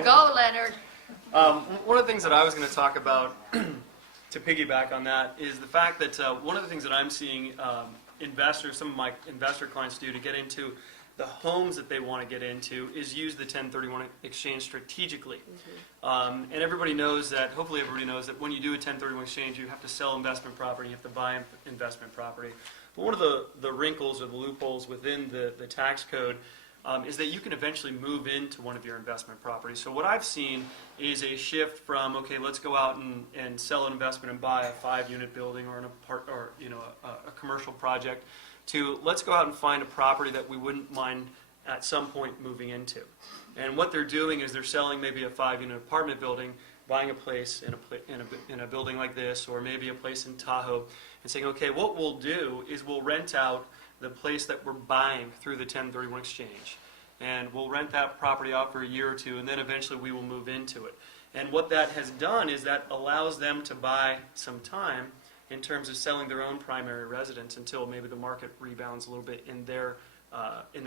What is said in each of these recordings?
You go, Leonard. One of the things that I was going to talk about to piggyback on that is the fact that one of the things that I'm seeing investors, some of my investor clients do to get into the homes that they want to get into is use the 1031 exchange strategically. And everybody knows that, hopefully everybody knows that when you do a 1031 exchange, you have to sell investment property, you have to buy investment property. But one of the wrinkles or the loopholes within the tax code is that you can eventually move into one of your investment properties. So what I've seen is a shift from, okay, let's go out and sell an investment and buy a 5-unit building or a commercial project, to let's go out and find a property that we wouldn't mind at some point moving into. And what they're doing is they're selling maybe a 5-unit apartment building, buying a place in a building like this, or maybe a place in Tahoe, and saying, okay, what we'll do is we'll rent out the place that we're buying through the 1031 exchange. And we'll rent that property out for a year or two, and then eventually we will move into it. And what that has done is that allows them to buy some time in terms of selling their own primary residence until maybe the market rebounds a little bit in their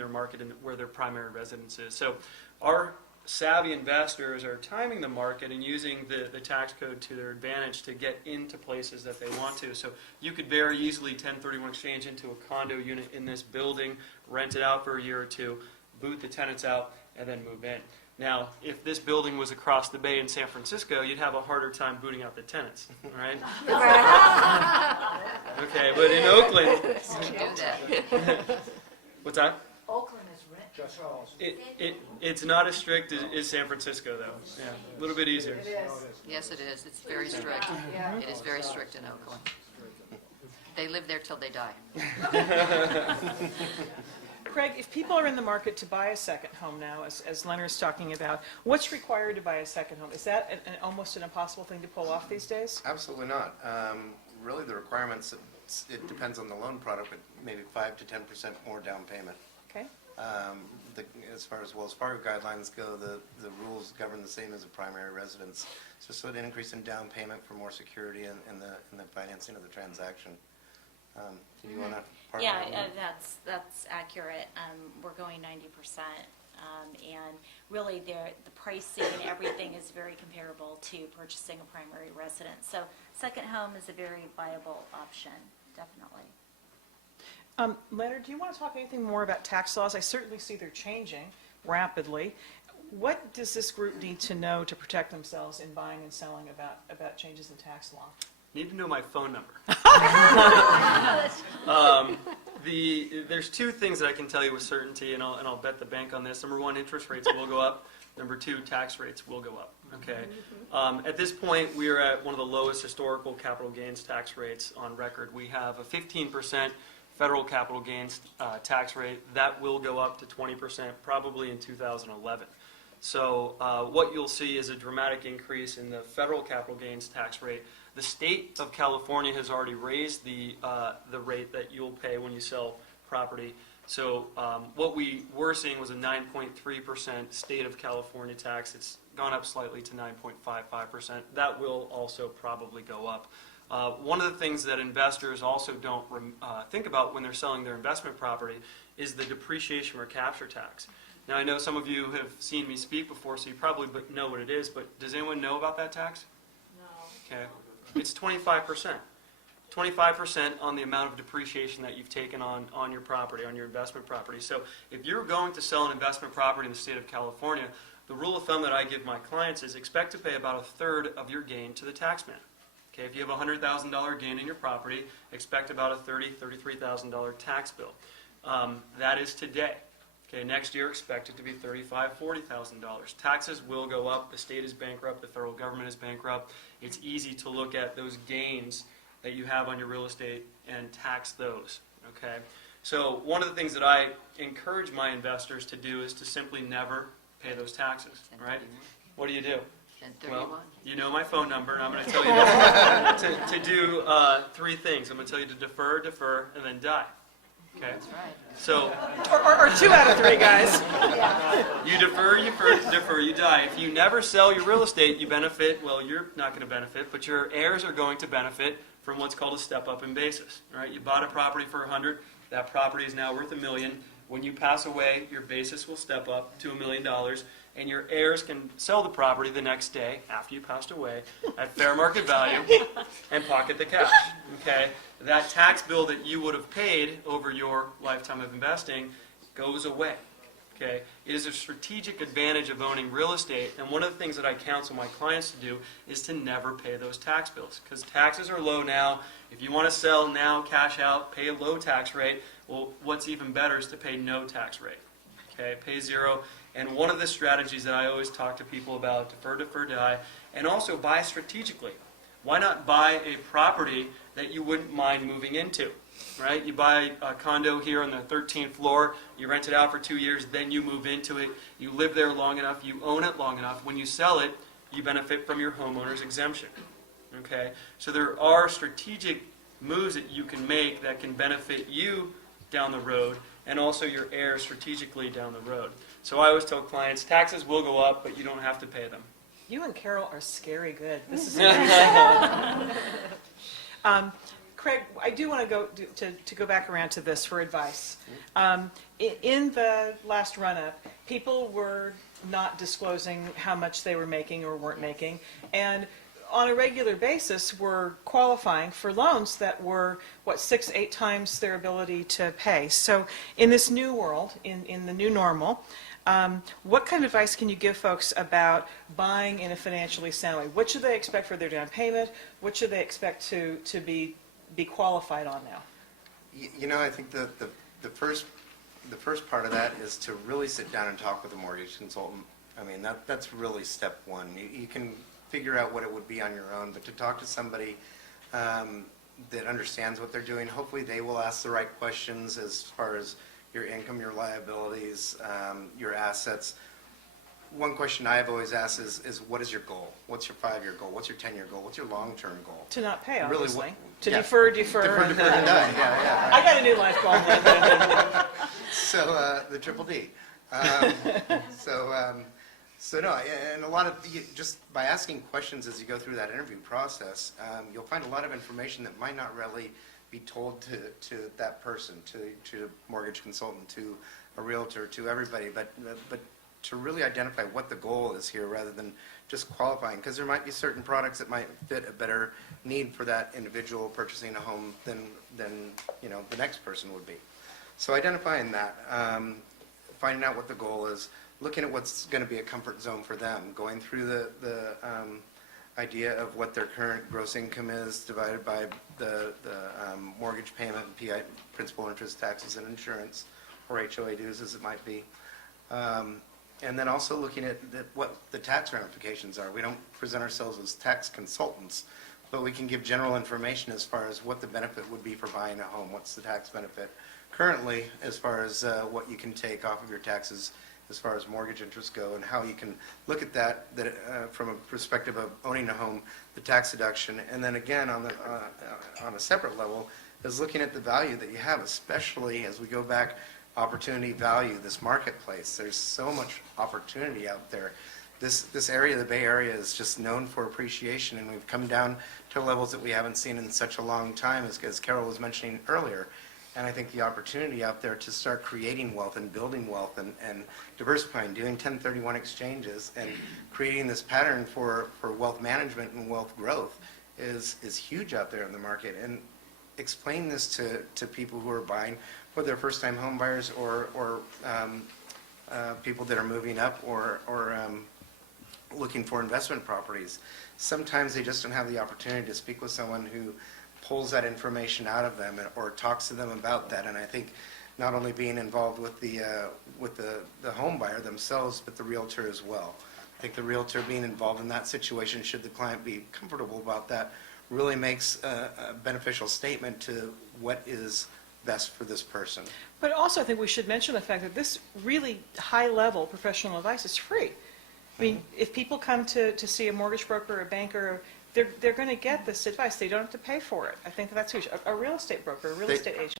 market and where their primary residence is. So our savvy investors are timing the market and using the tax code to their advantage to get into places that they want to. So you could very easily 1031 exchange into a condo unit in this building, rent it out for a year or two, boot the tenants out, and then move in. Now, if this building was across the bay in San Francisco, you'd have a harder time booting out the tenants, right? Okay, but in Oakland, what's that? Oakland is rent. It's not as strict as San Francisco, though. Yeah, a little bit easier. It is. Yes, it is. It's very strict. Yeah. It is very strict in Oakland. They live there till they die. Craig, if people are in the market to buy a second home now, as Leonard's talking about, what's required to buy a second home? Is that almost an impossible thing to pull off these days? Absolutely not. Really, the requirements, it depends on the loan product, but maybe 5 to 10% more down payment. Okay. As far as Wells Fargo guidelines go, the rules govern the same as a primary residence. So an increase in down payment for more security in the financing of the transaction. Do you want to? Yeah, that's accurate. We're going 90%, and really the pricing and everything is very comparable to purchasing a primary residence. So second home is a very viable option, definitely. Leonard, do you want to talk anything more about tax laws? I certainly see they're changing rapidly. What does this group need to know to protect themselves in buying and selling about changes in tax law? Need to know my phone number. There's two things that I can tell you with certainty, and I'll bet the bank on this. Number one, interest rates will go up. Number two, tax rates will go up. Okay. At this point, we are at one of the lowest historical capital gains tax rates on record. We have a 15% federal capital gains tax rate. That will go up to 20% probably in 2011. So what you'll see is a dramatic increase in the federal capital gains tax rate. The state of California has already raised the rate that you'll pay when you sell property. So what we were seeing was a 9.3% state of California tax. It's gone up slightly to 9.55%. That will also probably go up. One of the things that investors also don't think about when they're selling their investment property is the depreciation recapture tax. Now, I know some of you have seen me speak before, so you probably know what it is, but does anyone know about that tax? No. Okay. It's 25%. 25% on the amount of depreciation that you've taken on your property, on your investment property. So if you're going to sell an investment property in the state of California, the rule of thumb that I give my clients is expect to pay about a third of your gain to the taxman. Okay, if you have a $100,000 gain in your property, expect about a $33,000 tax bill. That is today. Okay, next year expect it to be $35,000, $40,000. Taxes will go up. The state is bankrupt. The federal government is bankrupt. It's easy to look at those gains that you have on your real estate and tax those. Okay, so one of the things that I encourage my investors to do is to simply never pay those taxes. Right? What do you do? Well, you know my phone number, and I'm going to tell you to do three things. I'm going to tell you to defer, and then die. Okay? That's right. So, Or 2 out of 3, guys. you defer, you die. If you never sell your real estate, you benefit. Well, you're not going to benefit, but your heirs are going to benefit from what's called a step-up in basis. Right? You bought a property for $100. That property is now worth $1 million. When you pass away, your basis will step up to $1 million, and your heirs can sell the property the next day after you passed away at fair market value and pocket the cash. Okay? That tax bill that you would have paid over your lifetime of investing goes away. Okay? It is a strategic advantage of owning real estate, and one of the things that I counsel my clients to do is to never pay those tax bills, because taxes are low now. If you want to sell now, cash out, pay a low tax rate, well, what's even better is to pay no tax rate. Okay? Pay zero. And one of the strategies that I always talk to people about, defer, die, and also buy strategically. Why not buy a property that you wouldn't mind moving into? Right? You buy a condo here on the 13th floor, you rent it out for 2 years, then you move into it, you live there long enough, you own it long enough. When you sell it, you benefit from your homeowner's exemption. Okay? So there are strategic moves that you can make that can benefit you down the road, and also your heirs strategically down the road. So I always tell clients, taxes will go up, but you don't have to pay them. You and Carol are scary good. This is amazing. Craig, I do want to go back around to this for advice. In the last run-up, people were not disclosing how much they were making or weren't making, and on a regular basis were qualifying for loans that were, 6-8 times their ability to pay. So in this new world, in the new normal, what kind of advice can you give folks about buying in a financially sound way? What should they expect for their down payment? What should they expect to be qualified on now? You know, I think the first part of that is to really sit down and talk with a mortgage consultant. I mean, that's really step one. You can figure out what it would be on your own, but to talk to somebody that understands what they're doing, hopefully they will ask the right questions as far as your income, your liabilities, your assets. One question I've always asked is what is your goal? What's your 5-year goal? What's your 10-year goal? What's your long-term goal? To not pay, Really, obviously. To yeah. defer. Defer, and die. Yeah. I got a new life goal. So the triple D. So no, and a lot of, just by asking questions as you go through that interview process, you'll find a lot of information that might not really be told to that person, to a mortgage consultant, to a realtor, to everybody, but to really identify what the goal is here rather than just qualifying, because there might be certain products that might fit a better need for that individual purchasing a home than the next person would be. So identifying that, finding out what the goal is, looking at what's going to be a comfort zone for them, going through the idea of what their current gross income is divided by the mortgage payment, PI, principal, interest, taxes, and insurance, or HOA dues as it might be. And then also looking at what the tax ramifications are. We don't present ourselves as tax consultants, but we can give general information as far as what the benefit would be for buying a home. What's the tax benefit currently as far as what you can take off of your taxes as far as mortgage interests go, and how you can look at that from a perspective of owning a home, the tax deduction, and then again on a separate level is looking at the value that you have, especially as we go back, opportunity value, this marketplace. There's so much opportunity out there. This area, the Bay Area, is just known for appreciation, and we've come down to levels that we haven't seen in such a long time, as Carol was mentioning earlier. And I think the opportunity out there to start creating wealth and building wealth and diversifying, doing 1031 exchanges and creating this pattern for wealth management and wealth growth is huge out there in the market. And explain this to people who are buying, whether they're first-time home buyers or people that are moving up or looking for investment properties. Sometimes they just don't have the opportunity to speak with someone who pulls that information out of them or talks to them about that. And I think not only being involved with the home buyer themselves, but the realtor as well. I think the realtor being involved in that situation, should the client be comfortable about that, really makes a beneficial statement to what is best for this person. But also I think we should mention the fact that this really high-level professional advice is free. I mean, if people come to see a mortgage broker or a banker, they're going to get this advice. They don't have to pay for it. I think that's huge. A real estate broker, a real estate agent.